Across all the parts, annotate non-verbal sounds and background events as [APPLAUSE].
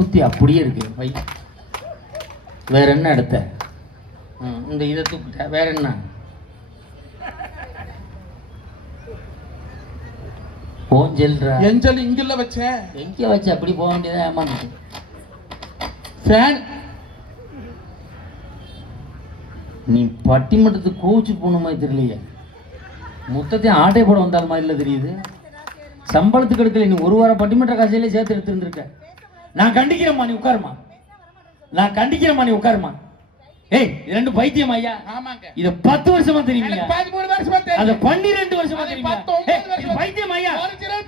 புத்தி அப்படியே இருக்கு. வை வேற என்ன எடுத்த இந்த இதை தூக்கிட்ட வேற என்ன? ஓஞ்சல்ரா. எஞ்சல் இங்கில்ல வச்சேன் எங்க வச்சு? அப்படி போக வேண்டியதா ஏமாந்து? ஃபேன். நீ பட்டிமன்றத்துக்கு கோச்சு போன மாதிரி தெரியலையே. மொத்தத்தையும் ஆட்டை போட வந்தால் மாதிரில தெரியுது? சம்பளத்துக்கு எடுக்கல. நீ ஒரு வாரம் பட்டிமன்ற காசையிலே சேர்த்து எடுத்துருந்துருக்க. நான் கண்டிக்கிறேம்மா நீ உட்காருமா நான் கண்டிக்கிறேம்மா நீ உட்காருமா ஏய் ரெண்டு பைத்தியம் ஐயா. ஆமாங்க. இத பத்து வருஷமா தெரியுங்க பதிமூணு வருஷமா அத தெரியும் பன்னிரெண்டு வருஷமா அது தெரியுமா. பைத்தியம் ஐயா.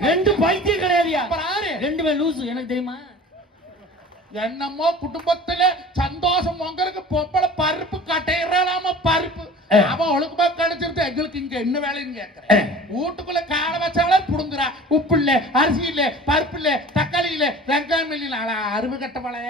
ரெண்டு பைத்தியம். கிடையாதுயா. ஆறு ரெண்டுமே லூசு. எனக்கு தெரியுமா? என்னமோ குடும்பத்துல சந்தோஷம் உங்களுக்கு பொம்பளை பருப்பு கட்டையிறாம பருப்பு. அவன் ஒழுக்கமா எங்களுக்கு இங்க என்ன வேலைன்னு கேக்குறேன் வீட்டுக்குள்ள காலை வச்சாலும் புடுங்குறா உப்பு இல்ல அரிசி இல்ல பருப்பு இல்ல தக்காளி இல்ல வெங்காயம் இல்ல அருவு கட்டவளே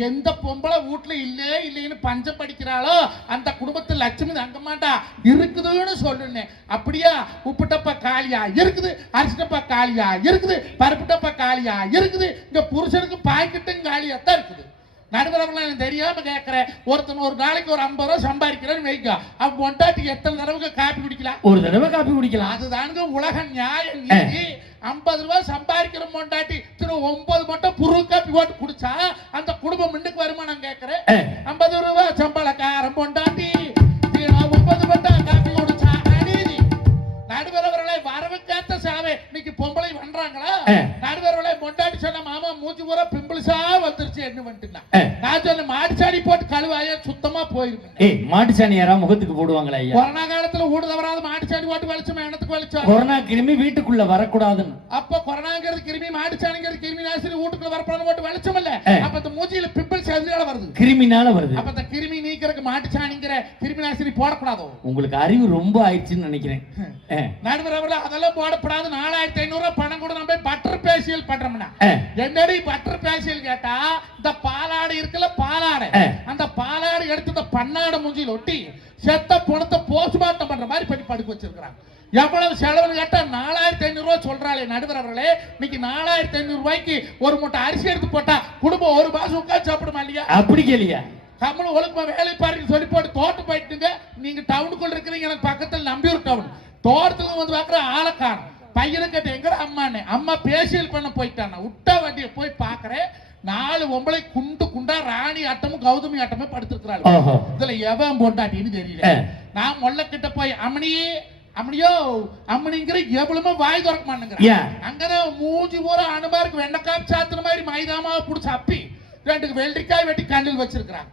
எந்த பொம்பளை வீட்டுல இல்ல இல்லைன்னு பஞ்சம் படிக்கிறாளோ அந்த குடும்பத்துல லட்சுமி தங்க மாட்டா இருக்குதுன்னு சொல்லுனேன் அப்படியா உப்பு டப்பா காலியா இருக்குது அரிசி டப்பா காலியா இருக்குது பருப்பு டப்பா காலியா இருக்குது இங்க புருஷனுக்கு பாக்கெட்டும் காலியா தான் இருக்குது நடுவரவெல்லாம் எனக்கு தெரியாம கேட்கறேன் ஒருத்தன் ஒரு நாளைக்கு ஒரு ஐம்பது ரூபா சம்பாதிக்கிறேன்னு வைக்க. அவன் பொண்டாட்டிக்கு எத்தனை தடவை காப்பி குடிக்கலாம்? ஒரு தடவை காப்பி குடிக்கலாம். அதுதானுங்க உலக நியாயம். ஐம்பது ரூபாய் சம்பாதிக்கிற பொண்டாட்டி. திரு ஒன்பது மட்டும் புரு காப்பி போட்டு குடிச்சா அந்த குடும்பம் முன்னுக்கு வருமானம் கேட்கறேன் ஏ. ஐம்பது ரூபாய் சம்பளக்காரன் பொண்டாட்டி. ஒன்பது மட்டும் காப்பி குடிச்சா அநீதி. நடுவரவர்களை வரவுக்காத்த சாவே பொம்பளை பண்றாங்களா? ஏ. நடுவரவர்களை பொண்டாட்டி சொன்ன மாமா மூச்சு பூரா பிம்பிள்ஸா வந்துருச்சு என்ன ஏ. நான் சொன்ன மாடிச்சாடி போட்டு கழுவாய? சுத்தமா போயிருந்தேன் ஏய் மாட்டு சாணி யாராவது முகத்துக்கு போடுவாங்களா ஐயா. கொரோனா காலத்துல ஊடு தவறாத மாடிச்சாடி போட்டு வெளிச்சமா எனத்துக்கு வெளிச்சம் கொரோனா கிருமி வீட்டுக்குள்ள வரக்கூடாதுன்னு. அப்ப கொரோனாங்கிறது கிருமி மாடிச்சாணிங்கிறது கிருமி நாசினி வீட்டுக்குள்ள வரப்படாத போட்டு வெளிச்சம் இல்ல. அப்ப இந்த மூஞ்சியில பிம்பிள்ஸ் எதுனால வருது? கிருமினால வருது. அப்ப இந்த கிருமி நீக்கிறதுக்கு மாட்டுச்சாணிங்கிற கிருமி நாசினி போடக்கூடாதோ? உங்களுக்கு அறிவு ரொம்ப ஆயிடுச்சுன்னு நினைக்கிறேன். [LAUGHS] நடுவர் அவர்கள அதெல்லாம் போடப்படாது. நாலாயிரத்தி ஐநூறு ரூபாய் பணம் கூட நம்ம பட்டர் பேசியல் பண்றோம்னா. என்னடி பட்டர் பேசியல் கேட்டா இந்த பாலாடு இருக்குல்ல பாலாடு. அந்த பாலாடு எடுத்து இந்த பன்னாடு மூஞ்சியில் ஒட்டி செத்த பணத்தை போஸ்ட்மார்ட்டம் பண்ற மாதிரி பண்ணி படுக்க வச்சிருக்காங்க எவ்வளவு செலவுன்னு கேட்டா நாலாயிரத்தி ஐநூறு ரூபாய் சொல்றாளே நடுவர் அவர்களே. இன்னைக்கு நாலாயிரத்தி ஐநூறு ரூபாய்க்கு ஒரு மூட்டை அரிசி எடுத்து போட்டா குடும்பம் ஒரு மாசம் உட்காந்து சாப்பிடுமா இல்லையா? அப்படி கேளியா கம்மலும் ஒழுக்கமா வேலை பாருங்க சொல்லி போட்டு தோட்டம் போயிட்டுங்க. நீங்க டவுனுக்குள்ள இருக்கிறீங்க எனக்கு பக்கத்துல நம்பியூர் டவுன் தோட்டத்துல வந்து பார்க்குற ஆளை காணும். பையனை கேட்டு எங்க அம்மான்னு? அம்மா பேசியல் பண்ண போயிட்டானா. விட்டா வண்டியை போய் பார்க்கறேன் நாலு பொம்பளை குண்டு குண்டா ராணி ஆட்டமும் கௌதமி ஆட்டமும் படுத்திருக்கிறாள். இதுல எவன் பொண்டாட்டின்னு தெரியல. நான் மொல்ல கிட்ட போய் அம்மணியே அம்மணியோ அம்மனிங்கிற எவ்வளவுமே வாய் திறக்க மாட்டேங்கிறான் ஏன்? அங்கதான் மூஞ்சி பூரா அனுமாருக்கு வெண்டைக்காய் சாத்துன மாதிரி மைதாமாவை புடிச்சு அப்பி ரெண்டுக்கு வெள்ளரிக்காய் வெட்டி கண்ணில் வச்சிருக்கிறான்.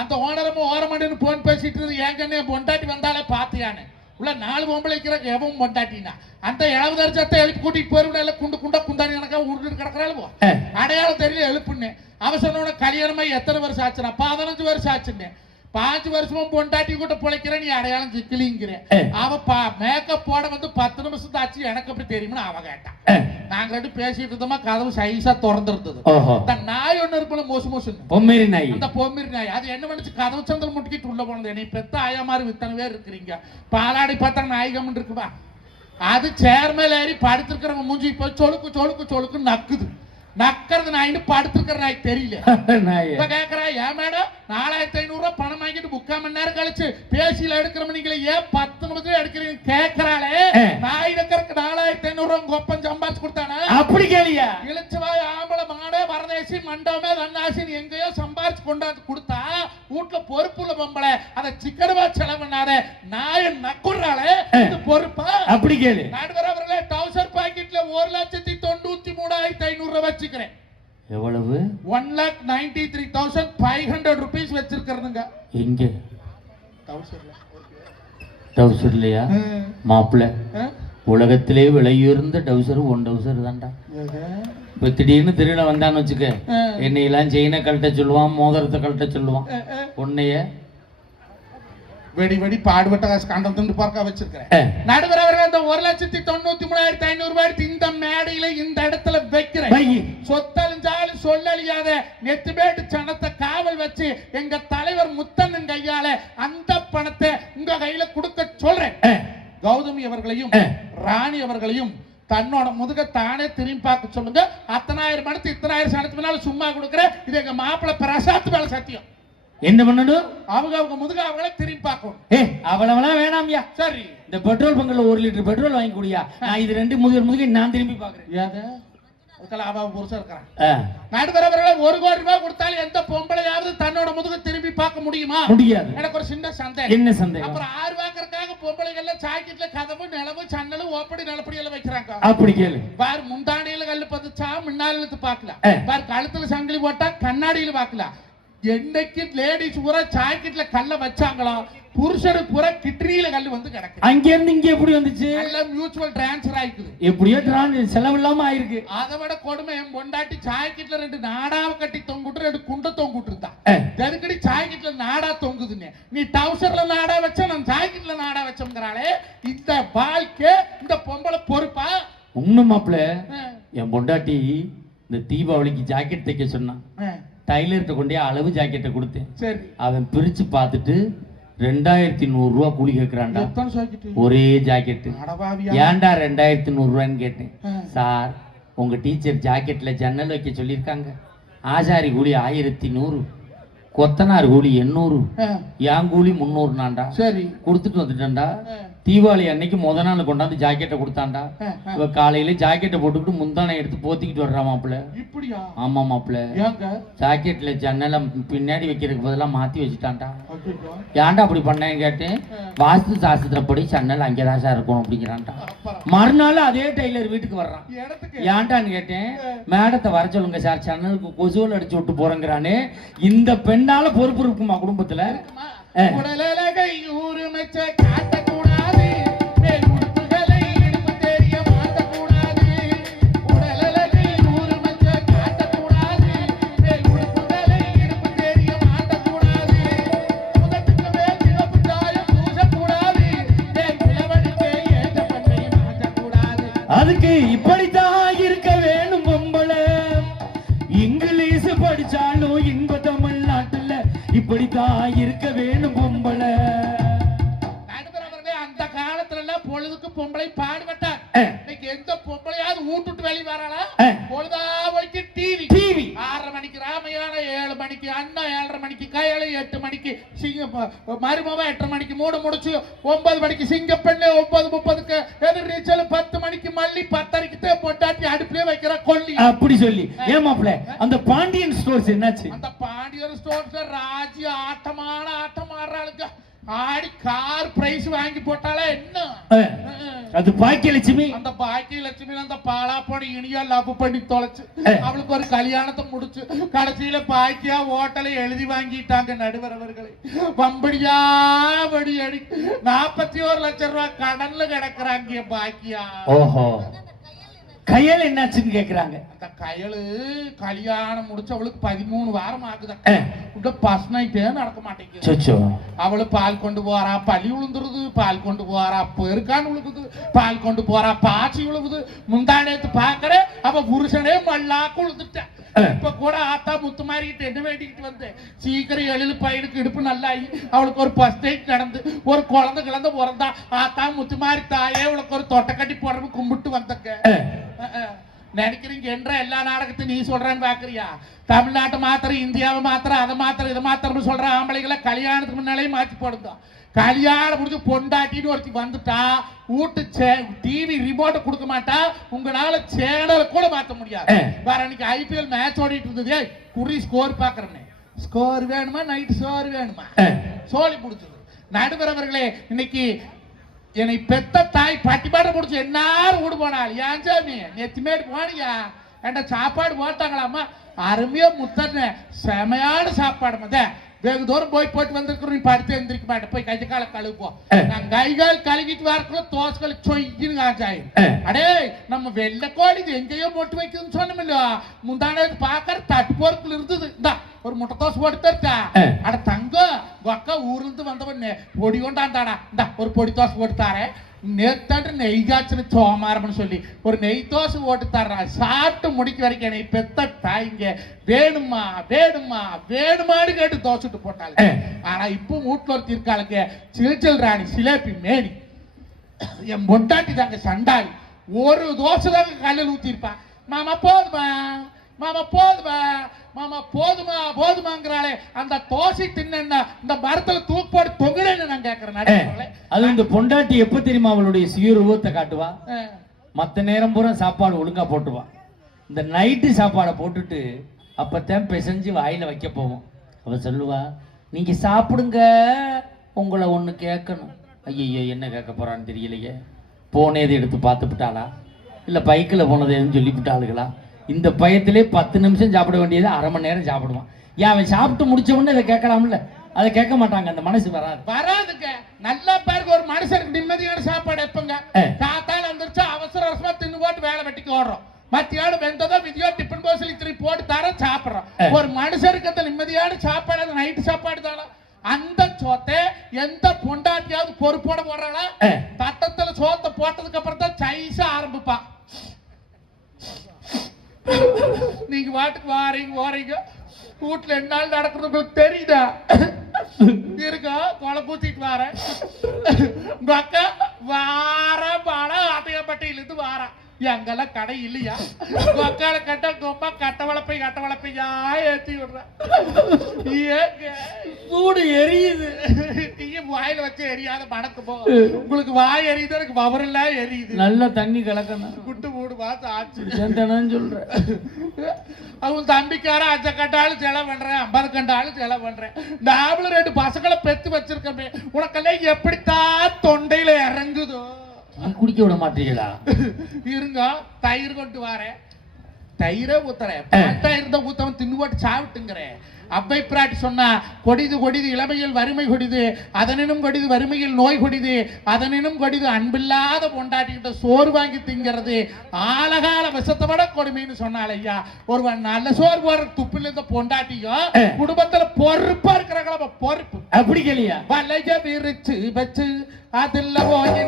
அந்த ஓனரமும் ஓரமண்டின்னு போன் பேசிட்டு இருந்து என் கண்ணே பொண்டாட்டி வந்தாலே பாத்தியான்னு. உள்ள நாலு பொம்பளை இருக்கிற எவன் பொண்டாட்டினா அந்த இளவு தரிசத்தை எழுப்பி கூட்டிட்டு போயிருவிட குண்டு குண்டா குந்தாணி கணக்கா உருட்டு கிடக்குறாள் ஏ, அடையாளம் தெரியல எழுப்புன்னு. அவசரனோட கல்யாணமாய் எத்தனை வருஷம் ஆச்சுனா பதினஞ்சு வருஷம் ஆச்சுன்னு. பாஞ்சு வருஷமும் பொண்டாட்டி கூட பிழைக்கிற நீ அடையாளம் சிக்கலிங்கிறேன் ஏ. அவ மேக்கப் போட வந்து பத்து நிமிஷம் ஆச்சு எனக்கு அப்படி தெரியும்னு அவ கேட்டான் நாங்க ரெண்டு பேசிட்டு இருந்தோமா கதவு சைஸா திறந்திருந்தது. இந்த நாய் ஒண்ணு இருப்பல மோசு மோசுன்னு. பொம்மேரி நாய். அந்த பொம்மிரி நாய். அது என்ன பண்ணுச்சு கதவு சந்தல் முட்டிக்கிட்டு உள்ள போனது. என்னை பெத்த ஆயா மாதிரி இத்தனை பேர் இருக்கிறீங்க. பாலாடி பார்த்தா நாயகம் இருக்குப்பா. அது சேர் மேல ஏறி படுத்திருக்கிறவங்க மூஞ்சி போய் சொலுக்கு சொலுக்கு சொலுக்கு நக்குது. நக்கிறது நாயின்னு படுத்திருக்கிற நாய் தெரியல. [LAUGHS] இப்ப கேக்குறா ஏன் மேடம் நாலாயிரத்தி ஐநூறு ரூபாய் பணம் வாங்கிட்டு முக்கால் மணி நேரம் கழிச்சு பேசியில எடுக்கிற நீங்களே ஏன் பத்து நிமிஷத்துல எடுக்கிறீங்க? கேக்குறாளே. [LAUGHS] நாய் எடுக்கிறதுக்கு நாலாயிரத்தி ஐநூறு ரூபாய் உங்க ஒப்பம் சம்பாதிச்சு கொடுத்தானா? அப்படி கேளியா? இளிச்சவாய் ஆம்பளை மாடே வரதேசி மண்டபமே வண்ணாசின்னு எங்கேயோ சம்பாரிச்சு கொண்டாந்து கொடுத்தா வீட்டுல பொறுப்புள்ள பொம்பளை அதை சிக்கனமா செலவு பண்ணாத. நாய நக்குறாளே? பொறுப்பா? அப்படி கேளு. நடுவர் அவர்களே டவுசர் பாக்கெட்ல ஒரு லட்சத்தி மூணாயிரத்தி ஐநூறு ரூபாய் வச்சுக்கிறேன். எவ்வளவு? One lakh ninety three thousand five hundred rupees வச்சிருக்கிறதுங்க. எங்க? டவுசர் இல்லையா மாப்பிள்ள. உலகத்திலே விலையுயர்ந்த டவுசர் ஒன் டவுசர் தான்டா. இப்ப திடீர்னு திருட வந்தான்னு வச்சுக்க. என்னையெல்லாம் செயினை கழட்ட சொல்லுவான் மோதிரத்தை கழட்ட சொல்லுவான். உன்னைய வெடி வெடி பாடுபட்ட காசு கண்டம் துண்டு பார்க்க வச்சிருக்கிறேன். நடுவர் அவர்கள் இந்த ஒரு லட்சத்தி தொண்ணூத்தி மூணாயிரத்தி ஐநூறு ரூபாய் இந்த மேடையில இந்த இடத்துல வைக்கிறேன். சொத்தழிஞ்சாலும் சொல்லழியாத நெத்துமேட்டு சனத்தை காவல் வச்சு எங்க தலைவர் முத்தண்ணன் கையால அந்த பணத்தை உங்க கையில கொடுக்க சொல்றேன். கௌதமி அவர்களையும். ராணி அவர்களையும் தன்னோட முதுக தானே திரும்பி பார்க்க சொல்லுங்க. அத்தனாயிரம் மடத்து இத்தனாயிரம் சனத்து பின்னால சும்மா கொடுக்குறேன். இது எங்க மாப்பிள்ளை பிரசாத் மேல சத்தியம். என்ன பண்ணணும்? அவங்க அவங்க முதுக அவங்களே திரும்பி பார்க்கணும். ஏ அவ்வளவெல்லாம் வேணாம்யா. சரி. இந்த பெட்ரோல் பங்கில் ஒரு லிட்டர் பெட்ரோல் வாங்கி குடியா. நான் இது ரெண்டு முதுகு முதுகு நான் திரும்பி பார்க்குறேன். ஏது அதுக்கெல்லாம் அவன் புருஷன் இருக்கிறான். ஆ, நடுவரவர்களை ஒரு கோடி ரூபாய் கொடுத்தாலும் எந்த பொம்பளையாவது தன்னோட முதுக திரும்பி பார்க்க முடியுமா? முடியாது. எனக்கு ஒரு சின்ன சந்தேகம். என்ன சந்தேகம்? அப்புறம் ஆறு வாக்கறதுக்காக பொம்பளைகள்ல ஜாக்கெட்ல கதவு நிலவு சன்னலு ஓப்படி நிலப்படி எல்லாம் வைக்கிறாங்க. அப்படி கேளு. பாரு முந்தானையில கல்லு பதிச்சா முன்னால பார்க்கல. பாரு கழுத்துல சங்கிலி போட்டா கண்ணாடியில பார்க்கல என்னைக்கு லேடிஸ் பூரா ஜாக்கெட்ல கல்ல வச்சாங்களோ புருஷனுக்கு பூரா கிட்னியில கல்லு வந்து கிடக்கு. அங்க இருந்து இங்க எப்படி வந்துச்சு? எல்லாம் மியூச்சுவல் டிரான்ஸ்ஃபர் ஆயிக்குது. எப்படியோ டிரான் செலவு இல்லாம ஆயிருக்கு. அதை விட கொடுமை என் பொண்டாட்டி ஜாக்கெட்ல ரெண்டு நாடாவ கட்டி தொங்குட்டு ரெண்டு குண்டை தொங்குட்டு இருந்தா ஆ, எதுக்கடி ஜாக்கெட்ல நாடா தொங்குதுன்னு. நீ டவுசர்ல நாடா வச்ச நான் ஜாக்கெட்ல நாடா வச்சோங்கிறாளே இந்த வாழ்க்கை இந்த பொம்பளை பொறுப்பா? உண்மை மாப்பிள ஆ, என் பொண்டாட்டி இந்த தீபாவளிக்கு ஜாக்கெட் தைக்க சொன்னான் டைலர்கிட்ட கொண்டே அளவு ஜாக்கெட்டை கொடுத்தேன். சரி. அவன் பிரிச்சு பார்த்துட்டு ரெண்டாயிரத்தி நூறு ரூபா கூலி கேட்கிறான்டா. ஒரே ஜாக்கெட்டு. ஏன்டா ரெண்டாயிரத்தி நூறு ரூபான்னு கேட்டேன். சார் உங்க டீச்சர் ஜாக்கெட்ல ஜன்னல் வைக்க சொல்லியிருக்காங்க. ஆசாரி கூலி ஆயிரத்தி நூறு. கொத்தனார் கூலி எண்ணூறு. என் கூலி முந்நூறு நான்டா சரி. கொடுத்துட்டு வந்துட்டேன்டா. தீபாவளி அன்னைக்கு முத நாள் கொண்டாந்து ஜாக்கெட்டை ஆ. இவ காலையில ஜாக்கெட்டை போட்டுக்கிட்டு முந்தானை எடுத்து போத்திக்கிட்டு வர்றா மாப்பிள்ள. இப்படியா? ஆமா மாப்பிள்ள. ஜாக்கெட்ல ஜன்னலை பின்னாடி வைக்கிறதுக்கு பதிலா மாத்தி வச்சுட்டான்டா. ஏன்டா அப்படி பண்ணேன்னு கேட்டேன் ஆ. வாஸ்து சாஸ்திரப்படி ஜன்னல் அங்கேதான் சார் இருக்கும் அப்படிங்கிறான்டா. மறுநாள் அதே டெய்லர் வீட்டுக்கு வர்றான் ஏன்டான்னு கேட்டேன் மேடத்தை வர சொல்லுங்க சார் ஜன்னலுக்கு கொசுவல் அடிச்சு விட்டு போறேங்கிறானே. இந்த பெண்ணால பொறுப்பு இருக்குமா குடும்பத்துல? ராமையான ஏழு மணிக்கு அண்ணா ஏழரை மணிக்கு கையாளு எட்டு மணிக்கு சிங்க மருமவ எட்டரை மணிக்கு மூணு முடிச்சு ஒன்பது மணிக்கு சிங்கப்பெண்ணு ஒன்பது முப்பதுக்கு எதிர் நீச்சல் பத்து மணிக்கு மல்லி பத்தரைக்கு பொட்டாட்டி அடுப்புலயே வைக்கிற கொல்லி. அப்படி சொல்லி. ஏமாப்ல அந்த பாண்டியன் ஸ்டோர்ஸ் என்னாச்சு? அந்த பாண்டியர் ஸ்டோர்ஸ்ல ராஜி ஆட்டமான ஆட்டம் ஆடுறாளுங்க. ஆடி கார் பிரைஸ் வாங்கி போட்டாலே என்ன? அது பாக்கியலட்சுமி அந்த பாக்கிய லட்சுமி அந்த பாலா போன இனியா லவ் பண்ணி தொலைச்சு. அவளுக்கு ஒரு கல்யாணத்தை முடிச்சு. கடைசியில பாக்கியா ஹோட்டலை எழுதி வாங்கிட்டாங்க நடுவர் அவர்களை. வம்படியா வடி அடி நாற்பத்தி ஒரு லட்சம் ரூபாய் கடன்ல கிடக்குறாங்க பாக்கியா. ஓஹோ. கையல் என்னாச்சுன்னு கேக்குறாங்க. அந்த கயலு கல்யாணம் முடிச்சு அவளுக்கு பதிமூணு வாரம் ஆகுது. ஆ, இந்த பஸ் நைட்டே நடக்க மாட்டேங்குது. அவளு பால் கொண்டு போறா பழி விழுந்துருது பால் கொண்டு போறா பெருக்கான் விழுகுது பால் கொண்டு போறா பாச்சி விழுகுது முந்தானேத்து பாக்குற அவ புருஷனே மல்லாக்கு விழுந்துட்டேன் இப்ப கூட ஆத்தா முத்து மாறிக்கிட்டு என்ன வேண்டிக்கிட்டு வந்தேன் சீக்கிரம் எழில் பையனுக்கு இடுப்பு நல்லாயி அவளுக்கு ஒரு ஃபர்ஸ்ட் நைட் நடந்து ஒரு குழந்தை கிழந்த பிறந்தா ஆத்தா முத்து மாறி தாயே அவளுக்கு ஒரு தொட்டை கட்டி போடுறது கும்பிட்டு நினைக்கிறீங்க என்ற எல்லா நாடகத்தையும் நீ சொல்றேன்னு பாக்குறியா? தமிழ்நாட்டை மாத்திரம் இந்தியாவை மாத்திரம் அதை மாத்திரம் இதை மாத்திரம் சொல்ற ஆம்பளைகளை கல்யாணத்துக்கு முன்னாலே மாத்தி போடுங்க. கல்யாணம் முடிஞ்சு பொண்டாட்டின்னு ஒருத்தி வந்துட்டா வீட்டு டிவி ரிமோட்டை கொடுக்க மாட்டா உங்களால சேனலை கூட மாத்த முடியாது. வேற அன்னைக்கு ஐபிஎல் மேட்ச் ஓடிட்டு இருந்தது. குறி ஸ்கோர் பாக்குறேன்னு ஸ்கோர் வேணுமா? நைட் ஸ்கோர் வேணுமா? சோழி பிடிச்சது நடுவர் அவர்களே இன்னைக்கு என்னை பெத்த தாய் பட்டிப்பாட்டை முடிச்சு என்னாரும் வீடு போனால் ஏன் சாமி? நெத்திமேடு போனியா? என்கிட்ட சாப்பாடு போட்டாங்களாம்மா? அருமையா முத்தன்னு செமையான சாப்பாடு மத வெகு தூரம் போய் போட்டு வந்திருக்கிறோம். நீ படுத்து எந்திரிக்க மாட்டேன். போய் கை கால கழுவுப்போம் ஆ. நான் கை கால் கழுவிட்டு வரக்குள்ள தோசைகள் சொய்யின்னு காஞ்சாயிரும். அடே நம்ம வெள்ளைக்கோடி இது எங்கேயோ போட்டு வைக்குதுன்னு சொன்னோமில்ல முந்தானே பாக்கற தட்டு போறதுல இருந்தது. இந்தா ஒரு முட்டை தோசை போட்டு தருக்கா. அட தங்கம் உங்க அக்கா ஊர்ல இருந்து வந்தவன். பொடி கொண்டாந்தாடா. இந்தா ஒரு பொடி தோசை போட்டு தாரேன். நேத்தாண்டு நெய் காய்ச்சல் சோமாரம்னு சொல்லி ஒரு நெய் தோசை போட்டு தர்றான் சாப்பிட்டு முடிக்க வரைக்கும் என்னை பெத்த தாய்ங்க. வேணுமா வேணுமா வேணுமான்னு கேட்டு தோசைட்டு போட்டாங்க. ஆனா இப்போ வீட்டுல ஒருத்தி இருக்காளுங்க. சிரிச்சல் ராணி சிலேபி மேனி. என் பொண்டாட்டி தாங்க சண்டாளி. ஒரு தோசை தான் கல்லில் ஊத்திருப்பான் மாமா போதுமா? மாமா போதுமா? மாமா போதுமா? போதுமாங்கிறாளே. அந்த தோசை தின்னா இந்த மரத்துல தூக்கு போட்டு தொங்குறேன்னு நான் நடுவர்களே. அது இந்த பொண்டாட்டி எப்ப தெரியுமா அவளுடைய சுயரூபத்தை காட்டுவா. மத்த நேரம் பூரா சாப்பாடு ஒழுங்கா போட்டுவா. இந்த நைட்டு சாப்பாடை போட்டுட்டு அப்பத்தான் பிசைஞ்சு வாயில வைக்க போவோம். அவ சொல்லுவா நீங்க சாப்பிடுங்க. உங்களை ஒண்ணு கேட்கணும். ஐயையோ என்ன கேட்க போறான்னு தெரியலையே. போனேது எடுத்து பார்த்து விட்டாளா இல்ல பைக்கில் போனது எதுவும் சொல்லி விட்டாளுகளா இந்த பயத்திலே பத்து நிமிஷம் சாப்பிட வேண்டியது அரை மணி நேரம் சாப்பிடுவான். ஏன் அவன் சாப்பிட்டு முடிச்ச உடனே இதை கேட்கலாம்ல? அதை கேட்க மாட்டாங்க அந்த மனசு வராது. வராதுங்க. நல்லா பாருங்க ஒரு மனுஷனுக்கு நிம்மதியான சாப்பாடு எப்பங்க. காத்தால வந்துருச்சு அவசர அவசரமா தின்னு போட்டு வேலை வெட்டிக்கு ஓடுறோம். மத்தியானம் வெந்ததோ விதியோ டிஃபன் பாக்ஸ்ல திருப்பி போட்டு தர சாப்பிடுறோம். ஒரு மனுஷருக்கு அந்த நிம்மதியான சாப்பாடு அந்த நைட்டு சாப்பாடு தானே? அந்த சோத்தை எந்த பொண்டாட்டியாவது பொறுப்போட போடுறாளா? ஆ. தட்டத்துல சோத்தை போட்டதுக்கு அப்புறம் தான் சைஸா ஆரம்பிப்பான் நீங்க வாட்டுக்கு வாரீங்க வாரீங்க. வீட்டுல என்ன நாள் நடக்கிறது உங்களுக்கு தெரியுதா? இருக்கா? கொலை பூத்திட்டு வாரேன். உங்க அக்கா வார பாட ஆட்டையப்பட்டியில இருந்து வாரா. எங்கெல்லாம் கடை இல்லையா? உங்க அக்கால கட்ட கொம்பா கட்ட வளப்பை கட்ட வளப்பையா ஏத்தி விடுறேன். ஏங்க? சூடு எரியுது. நீங்க வாயில வச்சு எரியாத மடக்கு போ. உங்களுக்கு வாய் எரியுது எனக்கு பவரெல்லாம் எரியுது. நல்ல தண்ணி கலக்கணும். குட்டு மூடு மாசம் ஆச்சு. சொல்றேன் அவன் தம்பிக்கார அஞ்ச கண்டாலும் செலவு பண்றேன் ஐம்பது கண்டாலும் செலவு பண்றேன் நாமளும் ரெண்டு பசங்களை பெத்து வச்சிருக்கமே உனக்கெல்லாம் எப்படித்தான் தொண்டையில இறங்குதோ? குடிக்க விட மாட்டீங்களா? இருங்க தயிர் கொண்டு வரேன். தயிரே ஊத்துறேன். பாட்டா இருந்த ஊத்தவன் தின்னு போட்டு சாப்பிட்டுங்கிறேன். அப்பை பிராட்டி சொன்னா கொடிது கொடிது இளமையில் வறுமை கொடிது அதனினும் கொடிது வறுமையில் நோய் கொடிது அதனினும் கொடிது அன்பில்லாத பொண்டாட்டிக்கிட்ட சோறு வாங்கி திங்கிறது ஆலகால விஷத்தை விட கொடுமைன்னு சொன்னாள் ஐயா. ஒருவன் நல்ல சோறு போடுற துப்பில் இருந்த பொண்டாட்டியும் குடும்பத்துல பொறுப்பா இருக்கிறாங்களா? பொறுப்பு. அப்படி கேளியா வலைய விரிச்சு வச்சு அதில் போய்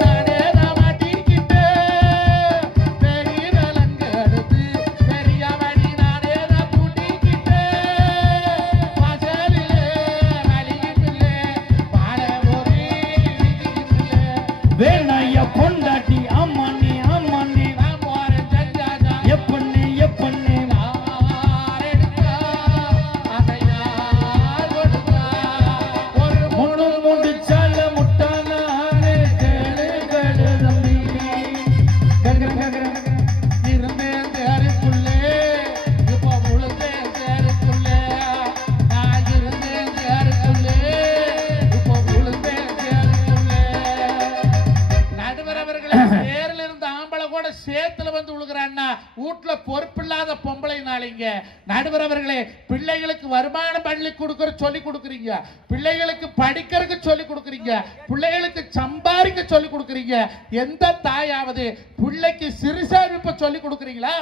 பொம்பளை நடுவர் அவர்களே பிள்ளைகளுக்கு வருமானம் பண்ணி கொடுக்கற சொல்லி கொடுக்குறீங்க. பிள்ளைகளுக்கு படிக்கிறதுக்கு சொல்லி கொடுக்குறீங்க. பிள்ளைகளுக்கு சம்பாதிக்க சொல்லி கொடுக்குறீங்க. எந்த தாயாவது பிள்ளைக்கு சிறுசேமிப்பை சொல்லி கொடுக்குறீங்களா?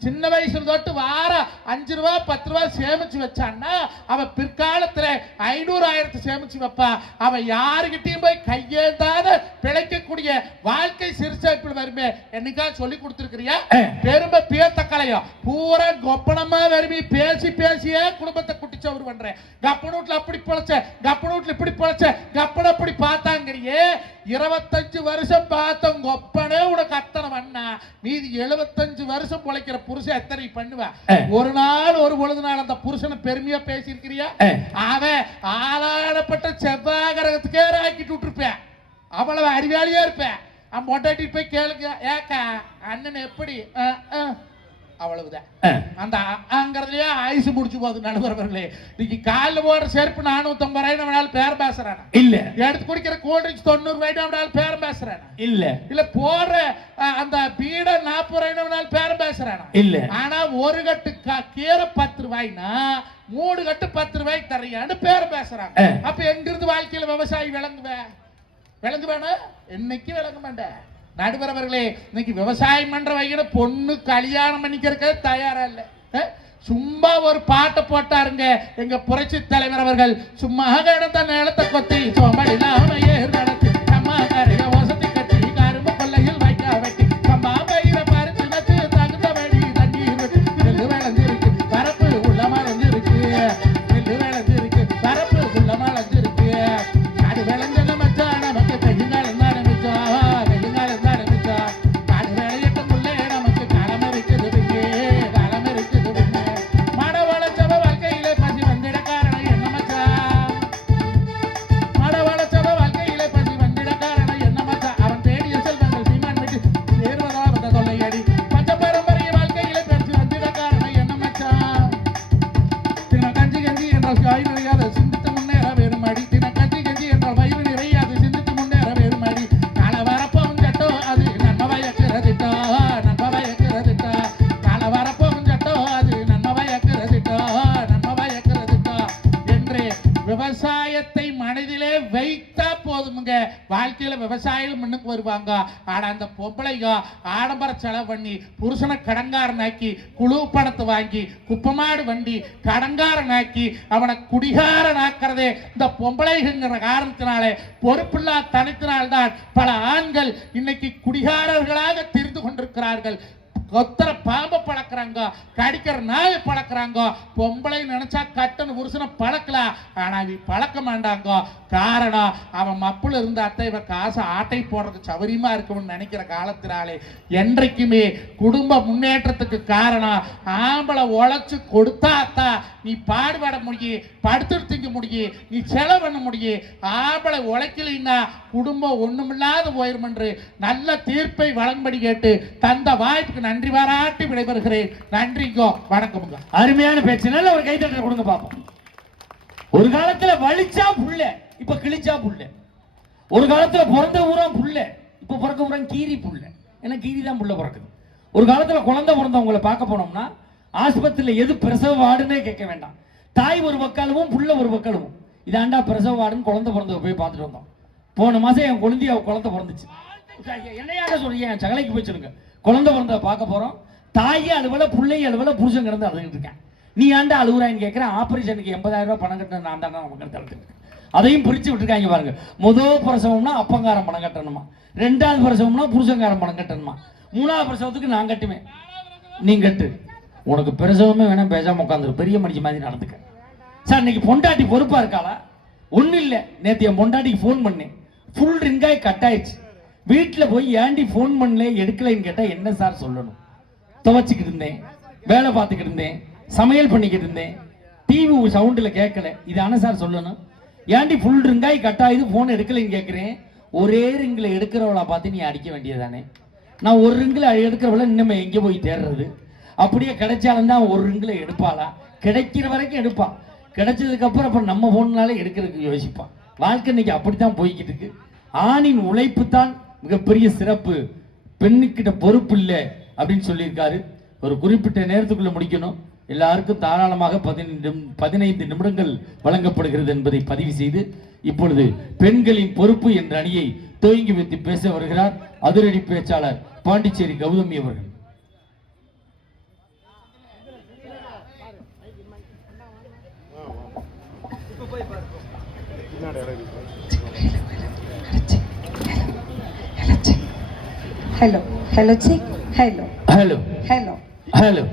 சின்ன வயசுல தொட்டு வார அஞ்சு ரூபா பத்து ரூபா சேமிச்சு வச்சான்னா அவ பிற்காலத்துல ஐநூறு ஆயிரத்து சேமிச்சு வைப்பா. அவ யாருகிட்டயும் போய் கையேந்தாத பிழைக்கக்கூடிய வாழ்க்கை சிறுசேமிப்பில் வருமே என்னைக்கா சொல்லி கொடுத்துருக்கிறியா? பெருமை பேத்த கலையம் பூரா கொப்பனமா வருமி பேசி பேசியே குடும்பத்தை குட்டிச்சவர் பண்றேன் கப்பனூட்ல அப்படி பொழைச்ச கப்பனூட்ல இப்படி பொழைச்ச கப்பன அப்படி பார்த்தாங்கிறியே. இருபத்தஞ்சு வருஷம் பார்த்தோம் கொப்பனே உனக்கு அத்தனை பண்ணா மீதி எழுபத்தஞ்சு வருஷம் பொழைக்கிற புருஷன் எத்தனை பண்ணுவ? ஒரு நாள் ஒரு பொழுது நாள் அந்த புருஷனை பெருமையா பேசியிருக்கிறியா? அவன் ஆளாடப்பட்ட செவ்வாய் கிரகத்துக்கே ஆக்கிட்டு விட்டுருப்பேன் அவ்வளவு அறிவாளியா இருப்பேன் பொண்டாட்டி போய் கேளுங்க. ஏக்கா அண்ணன் எப்படி. அவ்வளவுதான். அந்த அங்கிறதுலயே ஆயுசு முடிச்சு போகுது நடுவர்களே இன்னைக்கு காலில் போடுற செருப்பு நானூத்தம்பது ரூபாய் நம்மளால பேர் பேசுறானா? இல்ல. எடுத்து குடிக்கிற கூல் ட்ரிங்க்ஸ் தொண்ணூறு ரூபாய் நம்மளால பேர் பேசுறானா? இல்ல. இல்ல அஹ், அந்த பீட நாற்பது ரூபாய் நம்மளால பேர் பேசுறானா? இல்ல. ஆனா ஒரு கட்டு கீரை பத்து ரூபாய்னா மூணு கட்டு பத்து ரூபாய்க்கு தரையான்னு பேர் பேசுறாங்க. அப்ப எங்கிருந்து வாழ்க்கையில விவசாயி விளங்குவேன் விளங்குவேனா? என்னைக்கு விளங்க மாட்டேன் நடுவர் அவர்களே இன்னைக்கு விவசாயம் பண்ற வகையில பொண்ணு கல்யாணம் பண்ணிக்கிறதுக்கு தயாரா இல்லை. சும்மா ஒரு பாட்டை போட்டாருங்க. எங்க புரட்சி தலைவர் அவர்கள் சும்மா கிடந்த நிலத்தை கொத்தி சோம்படி நாம நடத்தி குடும்பங்க வாழ்க்கையில் விவசாயிகள் முன்னுக்கு வருவாங்க. ஆனால் அந்த பொம்பளைங்க ஆடம்பர செலவு பண்ணி புருஷனை கடங்காரனாக்கி குழு பணத்தை வாங்கி குப்பமாடு வண்டி கடங்காரனாக்கி அவனை குடிகாரனாக்குறதே இந்த பொம்பளைங்கிற காரணத்தினாலே பொறுப்பில்லா தனித்தினால்தான் பல ஆண்கள் இன்னைக்கு குடிகாரர்களாக தெரிந்து கொண்டிருக்கிறார்கள். கொத்தர பாம்பை பழக்கிறாங்க கடிக்கிற நாயை பழக்கிறாங்க. பொம்பளை நினைச்சா கட்டன்னு புருஷனை பழக்கலாம் ஆனா இவ பழக்க மாட்டாங்க. காரணம் அவன் மப்புல இருந்தாத்த இவன் காசு ஆட்டை போடுறதுக்கு சௌரியமா இருக்கும்னு நினைக்கிற காலத்தினாலே என்றைக்குமே குடும்ப முன்னேற்றத்துக்கு காரணம் ஆம்பளை உழைச்சு கொடுத்தாத்தான் நீ பாடுபட முடியும் படுத்துட்டு திங்க முடியும் நீ செலவு பண்ண முடியும் ஆம்பளை உழைக்கலைன்னா குடும்பம் ஒண்ணுமில்லாத போயிருமென்று நல்ல தீர்ப்பை வழங்கும்படி கேட்டு தந்த வாய்ப்புக்கு நன்றி. நன்றி பாராட்டி விடைபெறுகிறேன். நன்றிங்கோ வணக்கமுங்க அருமையான பேச்சு. நல்ல ஒரு கைத்தட்டல் கொடுங்க பாப்போம். ஒரு காலத்துல வலிச்சா புள்ள இப்ப கிழிச்சா புள்ள ஒரு காலத்துல பிறந்த ஊரம் புள்ள இப்ப பிறக்க ஊரம் கீரி புள்ள ஏன்னா கீரி தான் புள்ள பிறக்குது. ஒரு காலத்துல குழந்தை பிறந்தவங்களை பார்க்க போனோம்னா ஆஸ்பத்திரியில எது பிரசவ வார்டுன்னே கேட்க வேண்டாம். தாய் ஒரு பக்காலுவும் புள்ள ஒரு பக்காலுவும் இதாண்டா பிரசவ வார்டுன்னு குழந்தை பிறந்தவ போய் பார்த்துட்டு வந்தோம். போன மாசம் என் குழந்தைய குழந்தை பிறந்துச்சு. என்னையாக சொல்றீங்க? என் சகலைக்கு போய் சொல்லுங்க. குழந்தை பிறந்த பார்க்க போகிறோம் தாயே அலுவல பிள்ளை அலுவல புருஷன் கிடந்து அழுதுகிட்டு இருக்கேன். நீ ஆண்டா அழுகுறான்னு கேட்குறேன் ஆப்ரேஷனுக்கு எண்பதாயிரம் ரூபாய் பணம் கட்டணும் நான் தானே நமக்கு தடுத்து அதையும் பிரித்து விட்டுருக்காங்க பாருங்க. முதல் பிரசவம்னா அப்பங்காரம் பணம் கட்டணுமா? ரெண்டாவது பிரசவம்னா புருஷங்காரம் பணம் கட்டணுமா? மூணாவது பிரசவத்துக்கு நான் கட்டுவேன். நீ கட்டு. உனக்கு பிரசவமே வேணாம் பேசாமல் உட்காந்துரு. பெரிய மனுஷி மாதிரி நடந்துக்க. சார் இன்னைக்கு பொண்டாட்டி பொறுப்பாக இருக்காளா? ஒன்றும் இல்லை. நேற்று என் பொண்டாட்டிக்கு ஃபோன் பண்ணேன். ஃபுல் ரிங்காய் கட் ஆயிடுச்சு. வீட்டில் போய் ஏண்டி ஃபோன் பண்ணல எடுக்கலைன்னு கேட்டால் என்ன சார் சொல்லணும்? துவைச்சிக்கிட்டு இருந்தேன் வேலை பார்த்துக்கிட்டு இருந்தேன் சமையல் பண்ணிக்கிட்டு இருந்தேன். டிவி சவுண்டில் கேட்கல. இதான சார் சொல்லணும்? ஏன்டி ஃபுல் ரிங்காய் கட் ஆகுது ஃபோன் எடுக்கலைன்னு கேட்குறேன். ஒரே ரிங்கில் எடுக்கிறவளை பார்த்து நீ அடிக்க வேண்டியதானே நான் ஒரு ரிங்கில் எடுக்கிறவள இன்னும் எங்கே போய் தேடுறது? அப்படியே கிடைச்சாலும் தான் ஒரு ரிங்கில் எடுப்பாளா? கிடைக்கிற வரைக்கும் எடுப்பான் கிடைச்சதுக்கப்புறம் அப்புறம் நம்ம ஃபோன்னால எடுக்கிறதுக்கு யோசிப்பான் வாழ்க்கை இன்னைக்கு அப்படித்தான் போய்கிட்டு இருக்கு. ஆணின் உழைப்பு தான் மிகப்பெரிய சிறப்பு. பெண்ணுக்கிட்ட பொறுப்பு இல்லை அப்படின்னு சொல்லியிருக்காரு. ஒரு குறிப்பிட்ட நேரத்துக்குள்ள முடிக்கணும். எல்லாருக்கும் தாராளமாக பதினைந்து பதினைந்து நிமிடங்கள் வழங்கப்படுகிறது என்பதை பதிவு செய்து இப்பொழுது பெண்களின் பொறுப்பு என்ற அணியை துவங்கி வைத்து பேச வருகிறார் அதிரடி பேச்சாளர் பாண்டிச்சேரி கௌதமி அவர்கள். Hello hello check hello hello hello hello